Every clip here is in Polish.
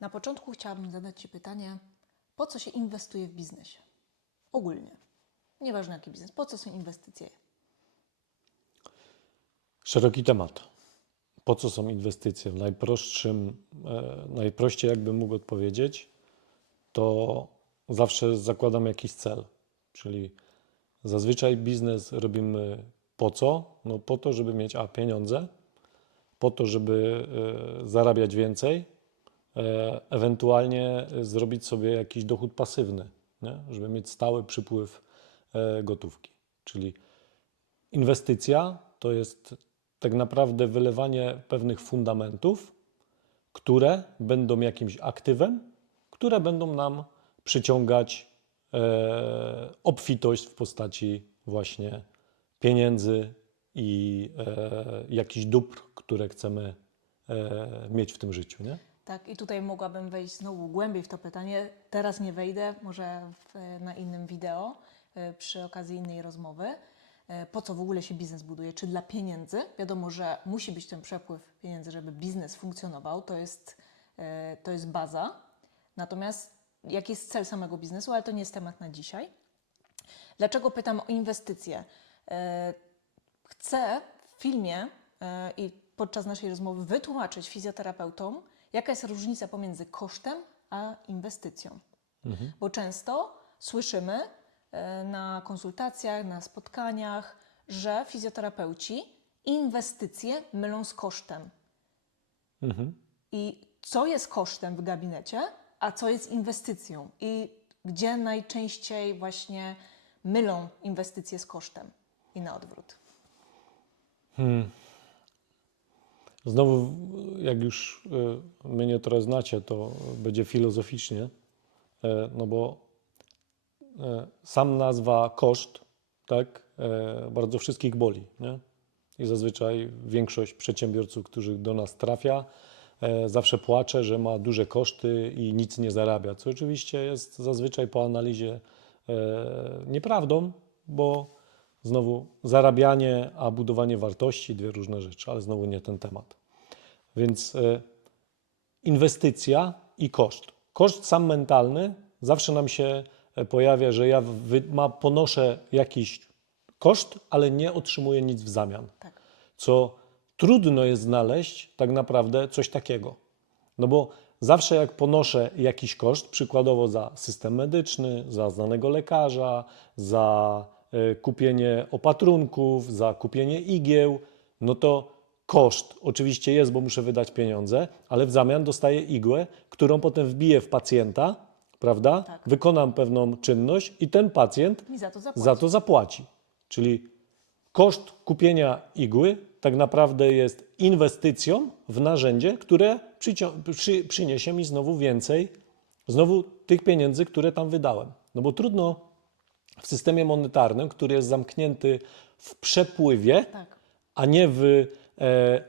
Na początku chciałabym zadać Ci pytanie, po co się inwestuje w biznesie? Ogólnie. Nieważne jaki biznes, po co są inwestycje? Szeroki temat. Po co są inwestycje? W najprostszym, e, najprościej jakbym mógł odpowiedzieć, to zawsze zakładam jakiś cel. Czyli zazwyczaj biznes robimy po co? No po to, żeby mieć a pieniądze, po to, żeby e, zarabiać więcej, ewentualnie zrobić sobie jakiś dochód pasywny, nie? żeby mieć stały przypływ e, gotówki. Czyli Inwestycja to jest tak naprawdę wylewanie pewnych fundamentów, które będą jakimś aktywem, które będą nam przyciągać e, obfitość w postaci właśnie pieniędzy i e, jakichś dóbr, które chcemy e, mieć w tym życiu. Nie? Tak, i tutaj mogłabym wejść znowu głębiej w to pytanie. Teraz nie wejdę, może w, na innym wideo, y, przy okazji innej rozmowy. Y, Po co w ogóle się biznes buduje? Czy dla pieniędzy? Wiadomo, że musi być ten przepływ pieniędzy, żeby biznes funkcjonował. To jest, y, to jest baza. Natomiast jaki jest cel samego biznesu? Ale to nie jest temat na dzisiaj. Dlaczego pytam o inwestycje? E, Chcę w filmie e, i podczas naszej rozmowy wytłumaczyć fizjoterapeutom, jaka jest różnica pomiędzy kosztem a inwestycją. Bo często słyszymy e, na konsultacjach, na spotkaniach, że fizjoterapeuci inwestycje mylą z kosztem. I co jest kosztem w gabinecie, a co jest inwestycją? I gdzie najczęściej właśnie mylą inwestycje z kosztem i na odwrót? Znowu, jak już y, mnie trochę znacie, to będzie filozoficznie, e, no bo e, sam nazwa koszt, tak, e, bardzo wszystkich boli, nie? I zazwyczaj większość przedsiębiorców, którzy do nas trafia, e, zawsze płacze, że ma duże koszty i nic nie zarabia, co oczywiście jest zazwyczaj po analizie e, nieprawdą, bo znowu zarabianie, a budowanie wartości, dwie różne rzeczy, ale znowu nie ten temat. Więc e, inwestycja i koszt. Koszt sam mentalny zawsze nam się e, pojawia, że ja ma, ponoszę jakiś koszt, ale nie otrzymuję nic w zamian. Tak. Co trudno jest znaleźć tak naprawdę coś takiego. No bo zawsze jak ponoszę jakiś koszt, przykładowo za system medyczny, za znanego lekarza, za kupienie opatrunków, za kupienie igieł, no to koszt oczywiście jest, bo muszę wydać pieniądze, ale w zamian dostaję igłę, którą potem wbiję w pacjenta, prawda? Tak. Wykonam pewną czynność i ten pacjent za to zapłaci. za to zapłaci. Czyli koszt kupienia igły tak naprawdę jest inwestycją w narzędzie, które przy, przyniesie mi znowu więcej, znowu tych pieniędzy, które tam wydałem. No bo trudno w systemie monetarnym, który jest zamknięty w przepływie, Tak. a nie w e, e,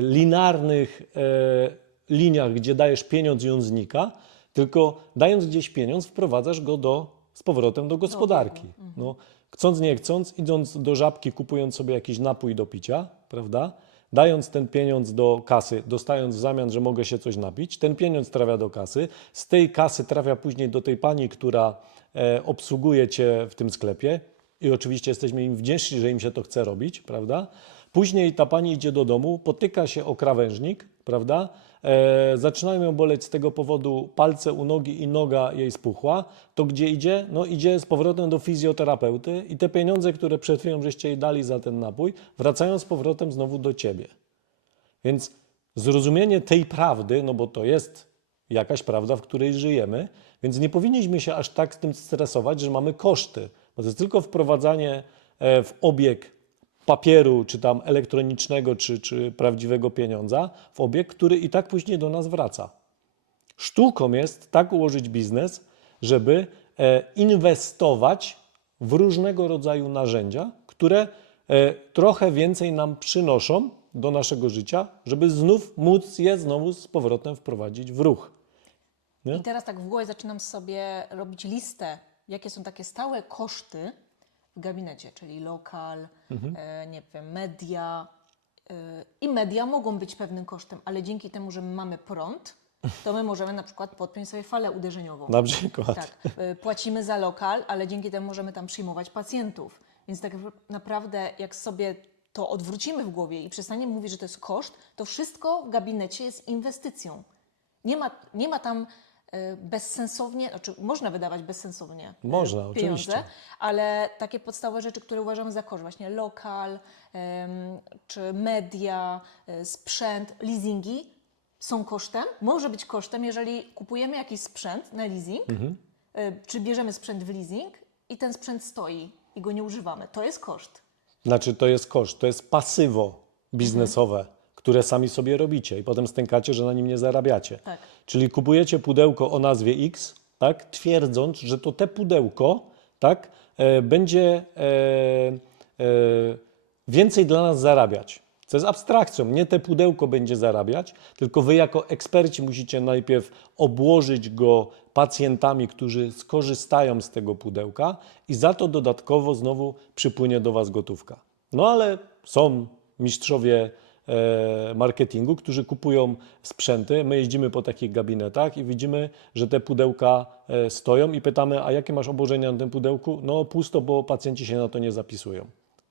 linarnych e, liniach, gdzie dajesz pieniądz i on znika, tylko dając gdzieś pieniądz, wprowadzasz go do, z powrotem do gospodarki. No, chcąc, nie chcąc, idąc do żabki, kupując sobie jakiś napój do picia, prawda? Dając ten pieniądz do kasy, dostając w zamian, że mogę się coś napić, ten pieniądz trafia do kasy, z tej kasy trafia później do tej pani, która e, obsługuje cię w tym sklepie i oczywiście jesteśmy im wdzięczni, że im się to chce robić, prawda? Później ta pani idzie do domu, potyka się o krawężnik, prawda? E, zaczynają ją boleć z tego powodu palce u nogi i noga jej spuchła. To gdzie idzie? No idzie z powrotem do fizjoterapeuty i te pieniądze, które przed chwilą żeście jej dali za ten napój, wracają z powrotem znowu do ciebie. Więc zrozumienie tej prawdy, no bo to jest jakaś prawda, w której żyjemy, więc nie powinniśmy się aż tak z tym stresować, że mamy koszty, bo to jest tylko wprowadzanie e, w obieg papieru, czy tam elektronicznego, czy, czy prawdziwego pieniądza, w obieg, który i tak później do nas wraca. Sztuką jest tak ułożyć biznes, żeby e, inwestować w różnego rodzaju narzędzia, które e, trochę więcej nam przynoszą do naszego życia, żeby znów móc je znowu z powrotem wprowadzić w ruch. Nie? I teraz tak w głowie zaczynam sobie robić listę, jakie są takie stałe koszty gabinecie, czyli lokal, e, nie wiem, media. E, I media mogą być pewnym kosztem, ale dzięki temu, że my mamy prąd, to my możemy na przykład podpiąć sobie falę uderzeniową. Na przykład. Tak, y, płacimy za lokal, ale dzięki temu możemy tam przyjmować pacjentów. Więc tak naprawdę, jak sobie to odwrócimy w głowie i przestaniemy mówić, że to jest koszt, to wszystko w gabinecie jest inwestycją. Nie ma, nie ma tam bezsensownie, znaczy można wydawać bezsensownie y, Można, pieniądze, oczywiście. ale takie podstawowe rzeczy, które uważamy za koszt, właśnie lokal, czy media, y, sprzęt, leasingi, są kosztem. Może być kosztem, jeżeli kupujemy jakiś sprzęt na leasing, Mhm. y, czy bierzemy sprzęt w leasing i ten sprzęt stoi i go nie używamy. To jest koszt. Znaczy, to jest koszt, to jest pasywo biznesowe, które sami sobie robicie i potem stękacie, że na nim nie zarabiacie. Tak. Czyli kupujecie pudełko o nazwie X, tak, twierdząc, że to te pudełko tak, e, będzie e, e, więcej dla nas zarabiać. Co jest abstrakcją. Nie te pudełko będzie zarabiać, tylko wy jako eksperci musicie najpierw obłożyć go pacjentami, którzy skorzystają z tego pudełka i za to dodatkowo znowu przypłynie do was gotówka. No ale są mistrzowie marketingu, którzy kupują sprzęty. My jeździmy po takich gabinetach i widzimy, że te pudełka e, stoją i pytamy, a jakie masz obłożenia na tym pudełku? No pusto, bo pacjenci się na to nie zapisują.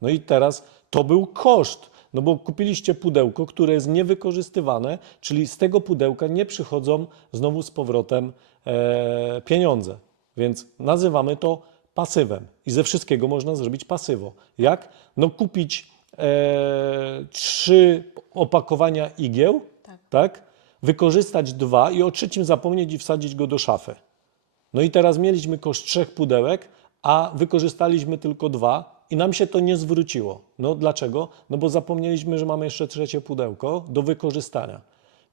No i teraz to był koszt, no bo kupiliście pudełko, które jest niewykorzystywane, czyli z tego pudełka nie przychodzą znowu z powrotem e, pieniądze. Więc nazywamy to pasywem. I ze wszystkiego można zrobić pasywo. Jak? No kupić e, trzy opakowania igieł, Tak. tak? Wykorzystać dwa i o trzecim zapomnieć i wsadzić go do szafy. No i teraz mieliśmy koszt trzech pudełek, a wykorzystaliśmy tylko dwa i nam się to nie zwróciło. No dlaczego? No bo zapomnieliśmy, że mamy jeszcze trzecie pudełko do wykorzystania.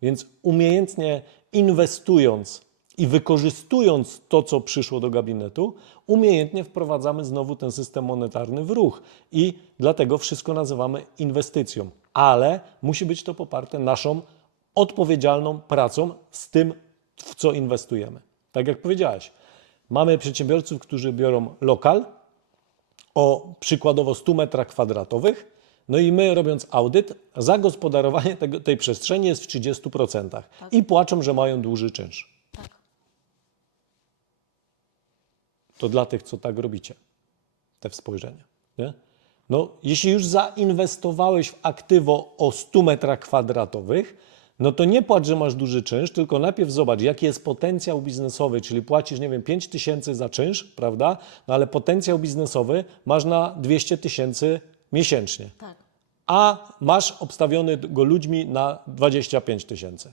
Więc umiejętnie inwestując i wykorzystując to, co przyszło do gabinetu, umiejętnie wprowadzamy znowu ten system monetarny w ruch. I dlatego wszystko nazywamy inwestycją. Ale musi być to poparte naszą odpowiedzialną pracą z tym, w co inwestujemy. Tak jak powiedziałeś, mamy przedsiębiorców, którzy biorą lokal o przykładowo 100 metrach kwadratowych, no i my robiąc audyt, zagospodarowanie tego, tej przestrzeni jest w 30% i płaczą, że mają duży czynsz. Tak. To dla tych, co tak robicie, te spojrzenia. Nie? No, jeśli już zainwestowałeś w aktywo o 100 metrach kwadratowych, no to nie płacz, że masz duży czynsz, tylko najpierw zobacz, jaki jest potencjał biznesowy, czyli płacisz, nie wiem, 5 tysięcy za czynsz, prawda? No ale potencjał biznesowy masz na 200 tysięcy miesięcznie Tak. a masz obstawiony go ludźmi na 25 tysięcy.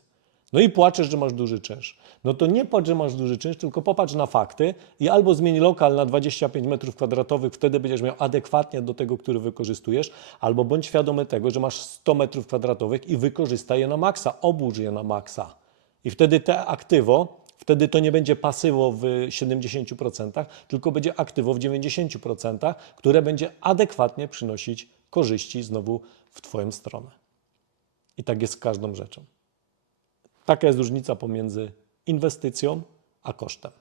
No i płaczesz, że masz duży czynsz. No to nie płacz, że masz duży czynsz, tylko popatrz na fakty i albo zmień lokal na 25 metrów kwadratowych, wtedy będziesz miał adekwatnie do tego, który wykorzystujesz, albo bądź świadomy tego, że masz 100 metrów kwadratowych i wykorzystaj je na maksa, obłóż je na maksa. I wtedy te aktywo, wtedy to nie będzie pasywo w 70%, tylko będzie aktywo w 90%, które będzie adekwatnie przynosić korzyści znowu w Twoją stronę. I tak jest z każdą rzeczą. Taka jest różnica pomiędzy inwestycją a kosztem.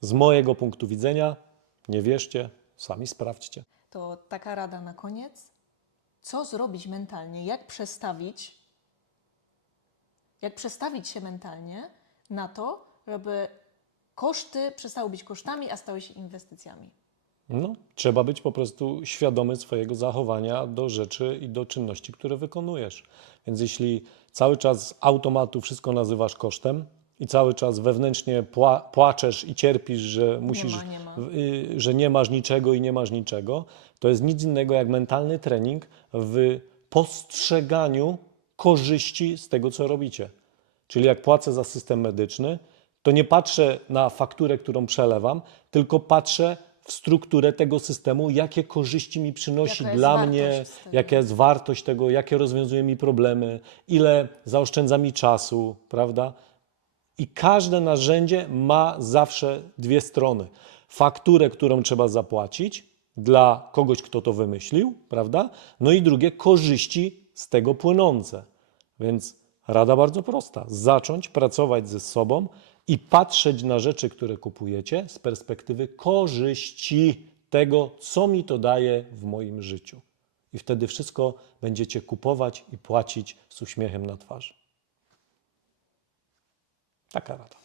Z mojego punktu widzenia, nie wierzcie, sami sprawdźcie. To taka rada na koniec. Co zrobić mentalnie? Jak przestawić, jak przestawić się mentalnie na to, żeby koszty przestały być kosztami, a stały się inwestycjami? No, trzeba być po prostu świadomy swojego zachowania do rzeczy i do czynności, które wykonujesz. Więc jeśli cały czas z automatu wszystko nazywasz kosztem i cały czas wewnętrznie pła płaczesz i cierpisz, że musisz, nie ma. y, że nie masz niczego i nie masz niczego, to jest nic innego jak mentalny trening w postrzeganiu korzyści z tego, co robicie. Czyli jak płacę za system medyczny, to nie patrzę na fakturę, którą przelewam, tylko patrzę w strukturę tego systemu, jakie korzyści mi przynosi Jaka dla mnie, tego. jaka jest wartość tego, jakie rozwiązuje mi problemy, ile zaoszczędza mi czasu, prawda? I każde narzędzie ma zawsze dwie strony. Fakturę, którą trzeba zapłacić dla kogoś, kto to wymyślił, prawda? No i drugie, korzyści z tego płynące. Więc rada bardzo prosta: zacząć pracować ze sobą i patrzeć na rzeczy, które kupujecie z perspektywy korzyści tego, co mi to daje w moim życiu. I wtedy wszystko będziecie kupować i płacić z uśmiechem na twarzy. Taka rada.